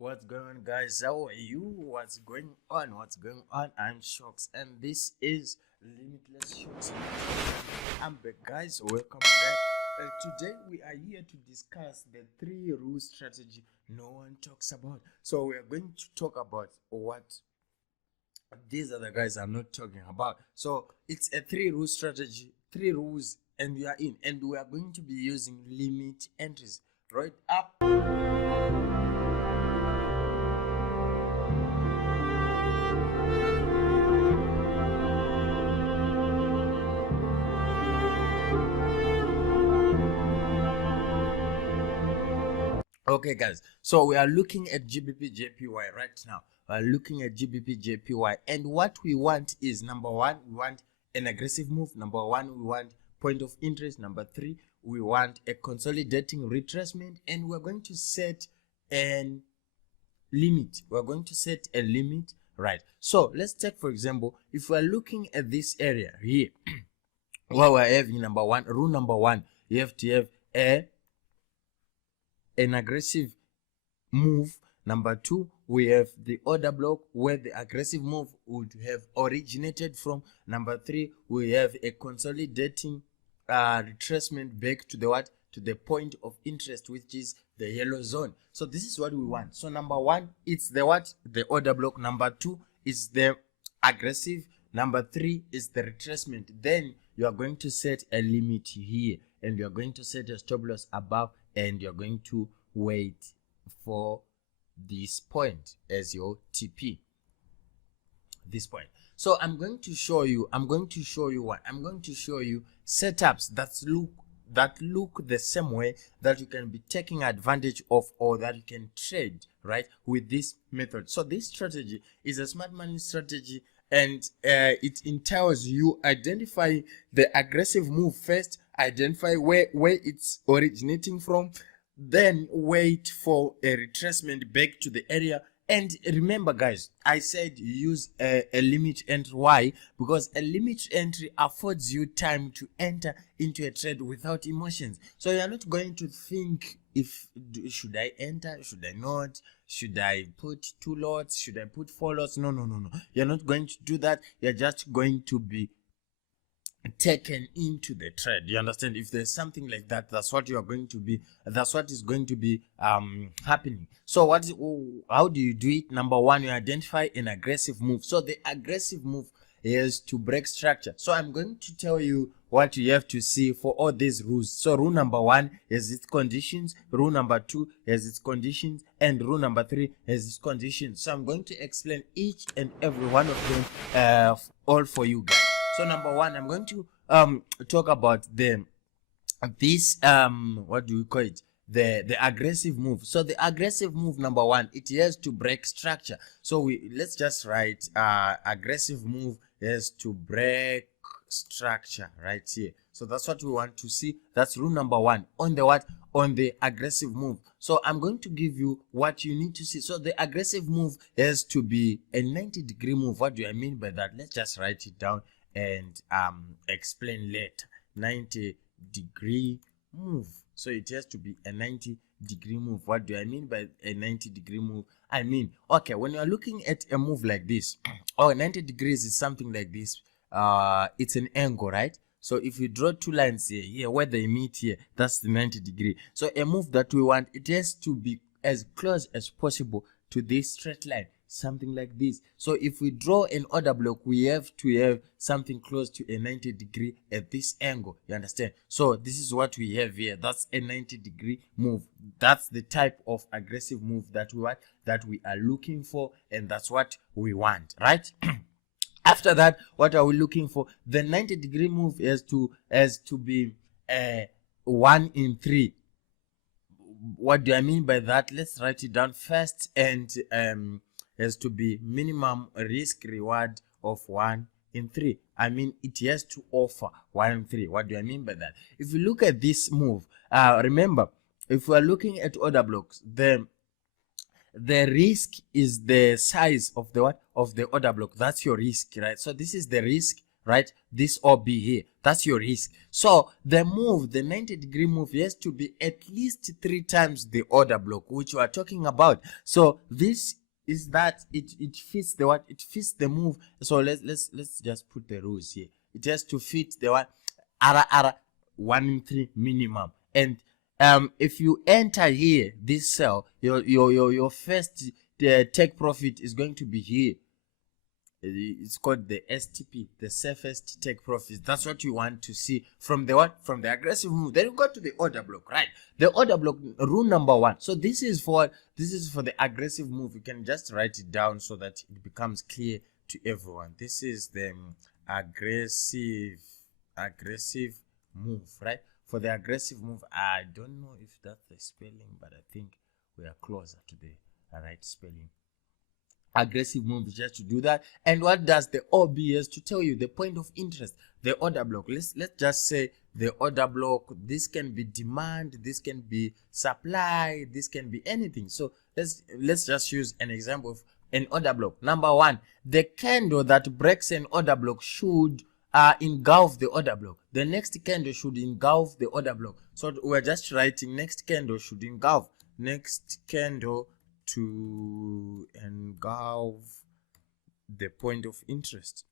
What's going on, guys? How are you? What's going on? I'm Shocks, and this is Limitless Shocks. I'm back, guys. Welcome back. Today we are here to discuss the 3-rule strategy no one talks about. So we are going to talk about what these are the guys I'm not talking about. So it's a 3-rule strategy, 3 rules, and we are in, and we are going to be using limit entries right up. Okay, guys, so we are looking at GBP JPY right now. We are looking at GBP JPY, and what we want is, number one, we want an aggressive move. Number one, we want point of interest. Number three, we want a consolidating retracement, and we're going to set an limit. We're going to set a limit, right? So let's take, for example, if we're looking at this area here, what we're having, number one, rule number one, you have to have an aggressive move. Number two, we have the order block where the aggressive move would have originated from. Number three, we have a consolidating retracement back to the what? To the point of interest, which is the yellow zone. So this is what we want. So number one, it's the what? The order block. Number two is the aggressive. Number three is the retracement. Then you are going to set a limit here, and you are going to set a stop loss above, and you're going to wait for this point as your TP. This point. So I'm going to show you what? I'm going to show you setups that look the same way, that you can be taking advantage of, or that you can trade, right, with this method. So this strategy is a smart money strategy, and it entails you identify the aggressive move first, identify where it's originating from, then wait for a retracement back to the area. And remember, guys, I said use a limit entry. Why? Because a limit entry affords you time to enter into a trade without emotions. So you're not going to think, should I enter, should I not, should I put 2 lots, should I put 4 lots? No. You're not going to do that. You're just going to be taken into the trade. You understand? If there's something like that, that's what you are going to be, that's what is going to be happening. So how do you do it? Number one, you identify an aggressive move. So the aggressive move is to break structure. So I'm going to tell you what you have to see for all these rules. So rule number one has its conditions, rule number two has its conditions, and rule number three has its conditions. So I'm going to explain each and every one of them all for you guys. So number one, I'm going to talk about this what do we call it? The aggressive move. So the aggressive move, number one, it has to break structure. So let's just write aggressive move has to break structure right here. So that's what we want to see. That's rule number one on the what? On the aggressive move. So I'm going to give you what you need to see. So the aggressive move has to be a 90-degree move. What do I mean by that? Let's just write it down and explain later. 90-degree move. So it has to be a 90-degree move. What do I mean by a 90-degree move? I mean, okay, when you're looking at a move like this, 90 degrees is something like this. It's an angle, right? So if you draw 2 lines here where they meet here, that's the 90-degree. So a move that we want, it has to be as close as possible to this straight line, something like this. So if we draw an order block, we have to have something close to a 90-degree at this angle. You understand? So this is what we have here. That's a 90-degree move. That's the type of aggressive move that we are looking for, and that's what we want, right? After that, what are we looking for? The 90-degree move has to be 1 in 3. What do I mean by that? Let's write it down first. And has to be minimum risk reward of 1 in 3. I mean, it has to offer 1 in 3. What do I mean by that? If you look at this move, remember, if we are looking at order blocks, the risk is the size of the what? Of the order block. That's your risk, right? So this is the risk. right? This OB here, that's your risk. So the move, the 90-degree move, has to be at least 3 times the order block which we are talking about. So this is that it fits the what? It fits the move. So let's just put the rules here. It has to fit the what? RR 1 in 3 minimum. And if you enter here this cell, your first take profit is going to be here. It's called the STP, the safest take profit. That's what you want to see from the what? From the aggressive move. Then you go to the order block, right? The order block, rule number 1. So this is for the aggressive move. You can just write it down so that it becomes clear to everyone. This is the aggressive move, right? For the aggressive move, I don't know if that's the spelling, but I think we are closer to the right spelling. Aggressive move is just to do that. And what does the OB is to tell you? The point of interest, the order block. Let's just say the order block. This can be demand, this can be supply, this can be anything. So let's just use an example of an order block. Number 1, the candle that breaks an order block should engulf the order block. The next candle should engulf the order block. So we're just writing next candle should engulf. Next candle to engulf the point of interest.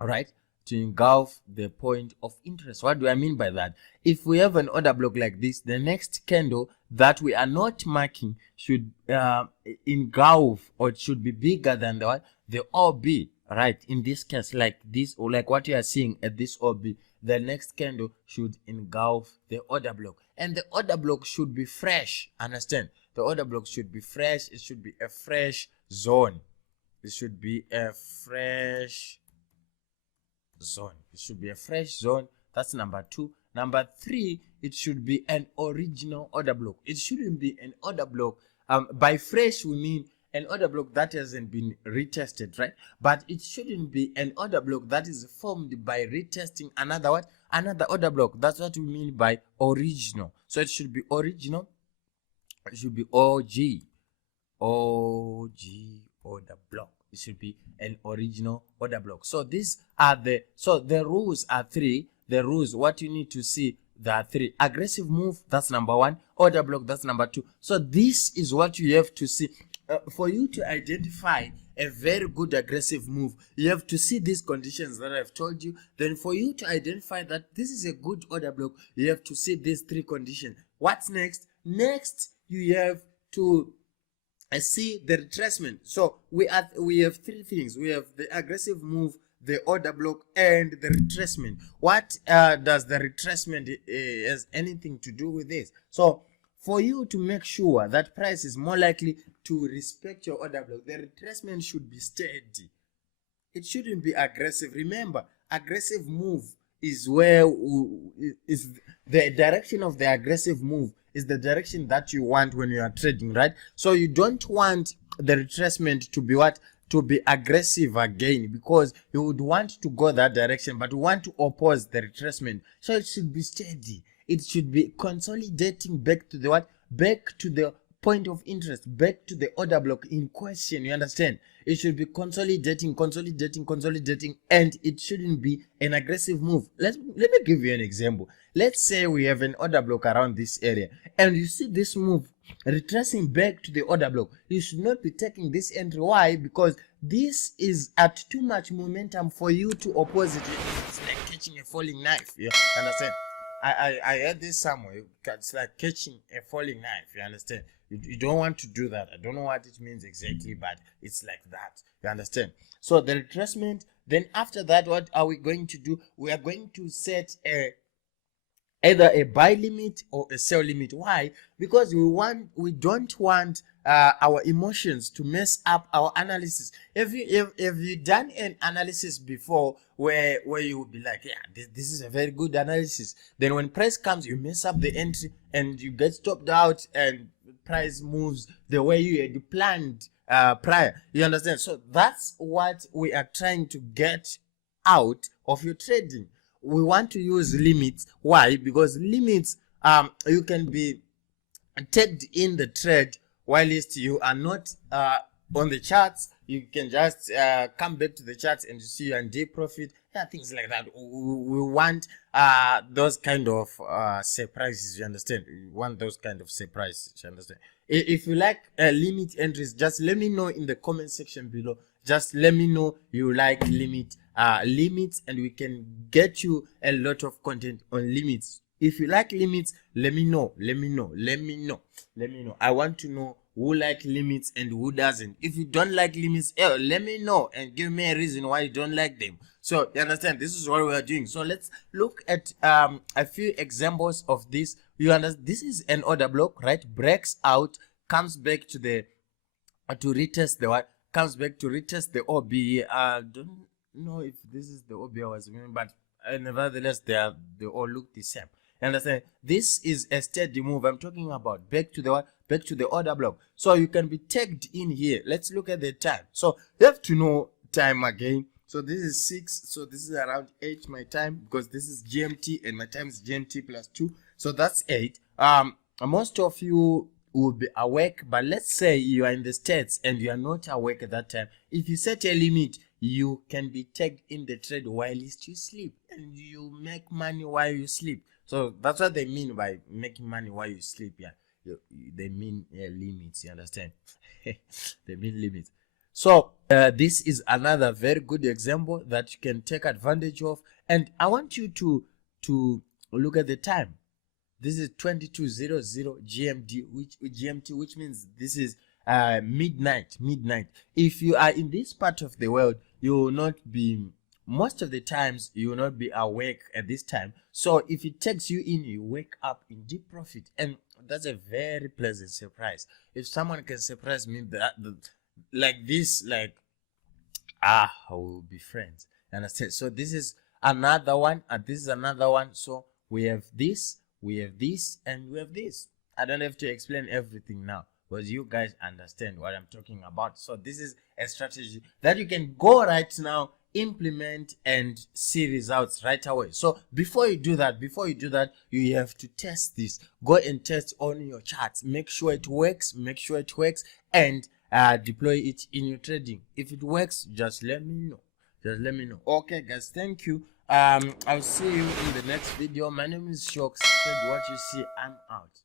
All right, to engulf the point of interest. What do I mean by that? If we have an order block like this, the next candle that we are not marking should engulf, or it should be bigger than the what? The OB, right? In this case, like this, or like what you are seeing at this OB, the next candle should engulf the order block, and the order block should be fresh. Understand? The order block should be fresh. It should be a fresh zone. It should be a fresh zone. It should be a fresh zone. That's number 2. Number 3, it should be an original order block. It shouldn't be an order block. By fresh, we mean an order block that hasn't been retested, right? But it shouldn't be an order block that is formed by retesting another what? Another order block. That's what we mean by original. So it should be original. It should be OG order block. It should be an original order block. So these are the rules are 3. The rules, what you need to see, there are 3. Aggressive move, that's number 1. Order block, that's number 2. So this is what you have to see. For you to identify a very good aggressive move, you have to see these conditions that I've told you. Then for you to identify that this is a good order block, you have to see these 3 conditions. What's next? Next, you have to see the retracement. So we have 3 things. We have the aggressive move, the order block, and the retracement. What does the retracement has anything to do with this? So for you to make sure that price is more likely to respect your order block, the retracement should be steady. It shouldn't be aggressive. Remember, aggressive move is where is the direction of the aggressive move is the direction that you want when you are trading, right? So you don't want the retracement to be what? To be aggressive again, because you would want to go that direction, but you want to oppose the retracement. So it should be steady. It should be consolidating back to the what? Back to the point of interest, back to the order block in question. You understand? It should be consolidating, and it shouldn't be an aggressive move. Let me give you an example. Let's say we have an order block around this area, and you see this move retracing back to the order block. You should not be taking this entry. Why? Because this is at too much momentum for you to oppose it. It's like catching a falling knife. You understand? I heard this somewhere. It's like catching a falling knife. You understand? You don't want to do that. I don't know what it means exactly, but it's like that. You understand? So the retracement. Then after that, what are we going to do? We are going to set either a buy limit or a sell limit. Why? Because we don't want our emotions to mess up our analysis. If you done an analysis before where you would be like, yeah, this is a very good analysis, then when price comes, you mess up the entry and you get stopped out and price moves the way you had planned prior. You understand? So that's what we are trying to get out of your trading. We want to use limits. Why? Because limits, you can be tagged in the trade whilst you are not on the charts, you can just come back to the charts and you see you're in deep profit. Yeah, things like that. We want those kind of surprises, you understand? We want those kind of surprises, you understand? If you like limit entries, just let me know in the comment section below. Just let me know you like limits, and we can get you a lot of content on limits. If you like limits, let me know. I want to know who like limits and who doesn't. If you don't like limits, let me know and give me a reason why you don't like them. So you understand, this is what we are doing. So let's look at a few examples of this. You understand, this is an order block, right? Breaks out, comes back to the to retest the what, comes back to retest the OB. Don't know if this is the OB I was meaning, but nevertheless they all look the same. Understand, this is a steady move I'm talking about. Back to the what? Back to the order block. So you can be tagged in here. Let's look at the time. So you have to know time again. So this is 6, so this is around 8 my time, because this is GMT and my time is GMT plus 2, so that's 8. Most of you will be awake, but let's say you are in the States and you are not awake at that time. If you set a limit, you can be tagged in the trade while you sleep, and you make money while you sleep. So that's what they mean by making money while you sleep. Yeah, they mean limits, you understand? They mean limits. So this is another very good example that you can take advantage of, and I want you to look at the time. This is 22:00 GMT, which means this is midnight. If you are in this part of the world, you will not be, most of the times you will not be awake at this time. So if it takes you in, you wake up in deep profit, and that's a very pleasant surprise. If someone can surprise me like this, like, I will be friends. Understand? So this is another one, and this is another one. So we have this, and we have this. I don't have to explain everything now, because you guys understand what I'm talking about. So this is a strategy that you can go right now, implement, and see results right away. So before you do that, you have to test this. Go and test on your charts. Make sure it works, and deploy it in your trading. If it works, just let me know. Okay guys, thank you. I'll see you in the next video. My name is Shox. Said what you see, I'm out.